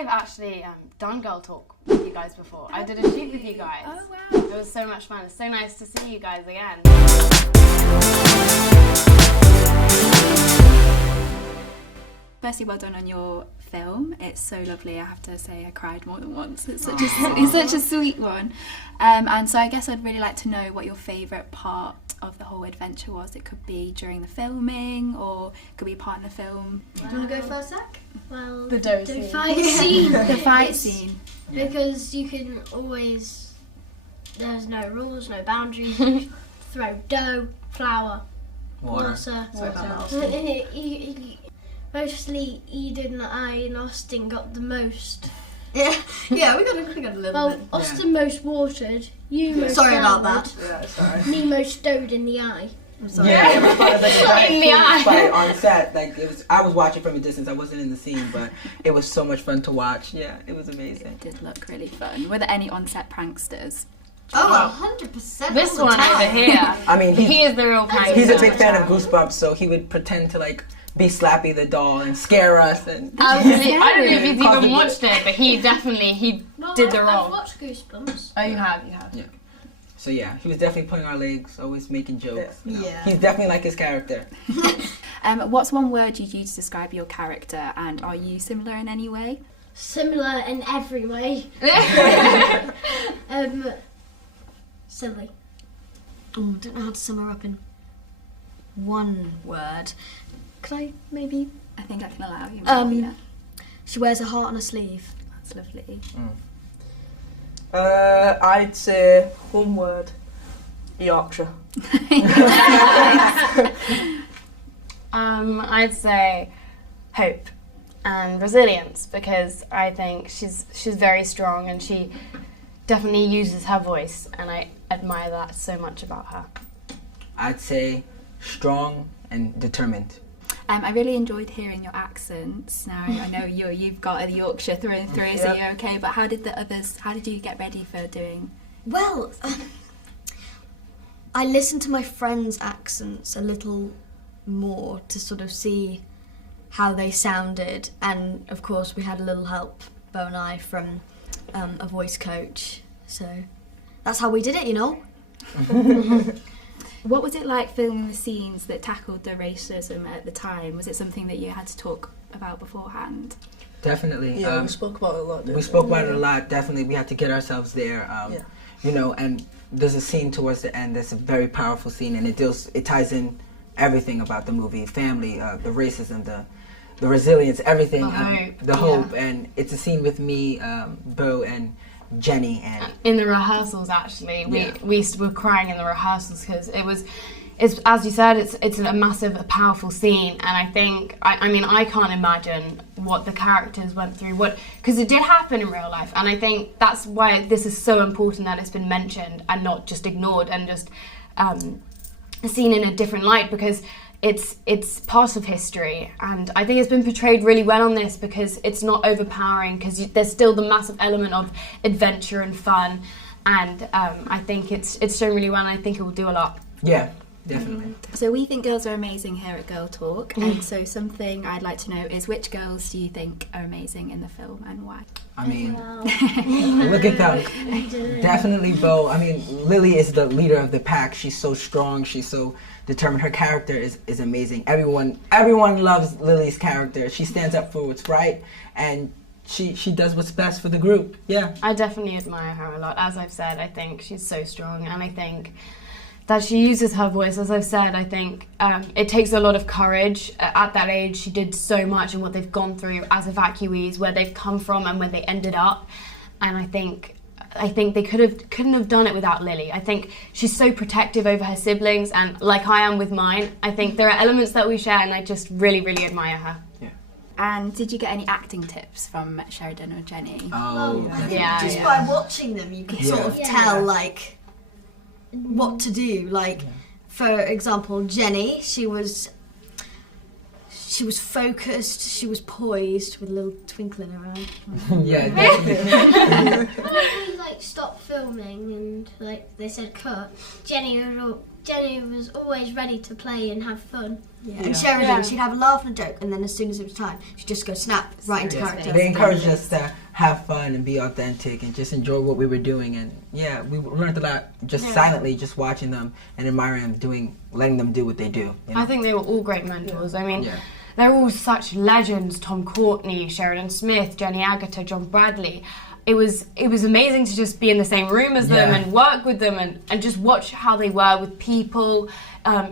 I've actually done Girl Talk with you guys before. I did a shoot with you guys. Oh wow. It was so much fun. It's so nice to see you guys again. Firstly, well done on your film. It's so lovely. I have to say, I cried more than once. It's such a sweet one. And so I guess I'd really like to know what your favourite part of the whole adventure was. It could be during the filming, or it could be part in the film. Do you want to go first, Zach? Well, The dough the scene. fight scene. The fight scene. Because you can always, there's no rules, no boundaries. Throw dough, flour, water. Sorry about that. Mostly Eden, I and Austin got the most. Yeah, we got a little Well, bit. Austin most watered, you most Sorry about floured, that. Yeah, sorry. me most stowed in the eye. I'm sorry. Yeah, it was like a giant In the eye. fight on set. Like it was, I was watching from a distance. I wasn't in the scene, but it was so much fun to watch. Yeah, it was amazing. It did look really fun. Were there any on-set pranksters? Oh, 100%. This all the one time. over here. I mean, He is the real kind. he's a big fan of Goosebumps, so he would pretend to like be Slappy the doll and scare us. And I don't know if he's Cause even the- watched it, but he definitely Well, did the I've role. watched Goosebumps. Oh, you have. Yeah. So yeah, he was definitely pulling our legs, always making jokes. You know. Yeah. He's definitely like his character. What's one word you'd use to describe your character, and are you similar in any way? Similar in every way. Silly. Oh, I don't know how to sum her up in one word. Could I maybe? I think I can allow you. Yeah. She wears a heart on her sleeve. That's lovely. I'd say one word. Yorkshire. I'd say hope and resilience, because I think she's very strong and she definitely uses her voice, and I admire that so much about her. I'd say strong and determined. I really enjoyed hearing your accents. Now I know you've got a Yorkshire through and through, so Yep. you're okay. But how did you get ready for doing? Well, I listened to my friends' accents a little more to sort of see how they sounded, and of course we had a little help, Bo and I, from a voice coach. So that's how we did it, you know. What was it like filming the scenes that tackled the racism at the time? Was it something that you had to talk about beforehand? Definitely. Yeah, we spoke about it a lot. didn't We spoke about it a lot. Definitely, we had to get ourselves there. Yeah. You know, and there's a scene towards the end that's a very powerful scene, and it ties in everything about the movie: family, the racism, the resilience, everything, the hope, and it's a scene with me, Bo, and Jenny, and In the rehearsals, actually, we were crying in the rehearsals because it's as you said, it's a massive, a powerful scene, and I think, I mean, I can't imagine what the characters went through, because it did happen in real life, and I think that's why this is so important that it's been mentioned and not just ignored and just seen in a different light, because it's part of history, and I think it's been portrayed really well on this because it's not overpowering, because there's still the massive element of adventure and fun, and I think it's shown really well, and I think it will do a lot. yeah, definitely. So we think girls are amazing here at Girl Talk, and so something I'd like to know is which girls do you think are amazing in the film and why? I mean, look at them. Definitely Bo. I mean, Lily is the leader of the pack. She's so strong. She's so determined. Her character is amazing. Everyone loves Lily's character. She stands up for what's right, and she does what's best for the group. Yeah. I definitely admire her a lot. As I've said, I think she's so strong, and I think that she uses her voice. As I've said, I think it takes a lot of courage. At that age, she did so much, and what they've gone through as evacuees, where they've come from and where they ended up, and I think they couldn't have done it without Lily. I think she's so protective over her siblings, and like I am with mine, I think there are elements that we share, and I just really, really admire her. And did you get any acting tips from Sheridan or Jenny? Oh, definitely. Yeah. Just by watching them, you can sort of tell like what to do. Like, for example, Jenny, she was focused, she was poised with a little twinkle in her eye. Yeah, definitely. When we stopped filming and they said cut, Jenny would Jenny was always ready to play and have fun. Yeah. And Sheridan, she'd have a laugh and a joke, and then as soon as it was time, she'd just go snap right into character. They encouraged us to have fun and be authentic and just enjoy what we were doing. And yeah, we learned a lot just silently, just watching them and admiring them, letting them do what they do. You know? I think they were all great mentors. I mean, they're all such legends. Tom Courtney, Sheridan Smith, Jenny Agutter, John Bradley. It was amazing to just be in the same room as them and work with them and just watch how they were with people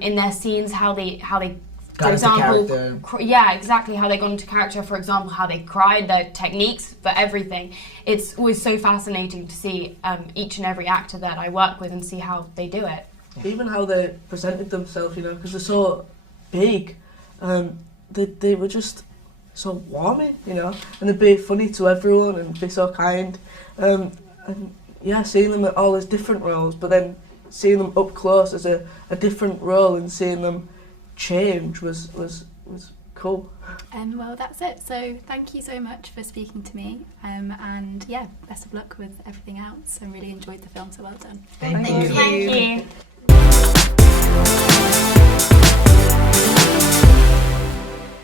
in their scenes, how they for example, exactly how they got into character. For example, how they cried, their techniques for everything. It's always so fascinating to see each and every actor that I work with and see how they do it. Even how they presented themselves, you know, because they're so big. They were just so warming, you know, and they'd be funny to everyone and be so kind. And yeah, seeing them at all as different roles, but then seeing them up close as a different role and seeing them change was cool. Well, that's it. So thank you so much for speaking to me. And yeah, best of luck with everything else. I really enjoyed the film, so well done. Thank you. Thank you.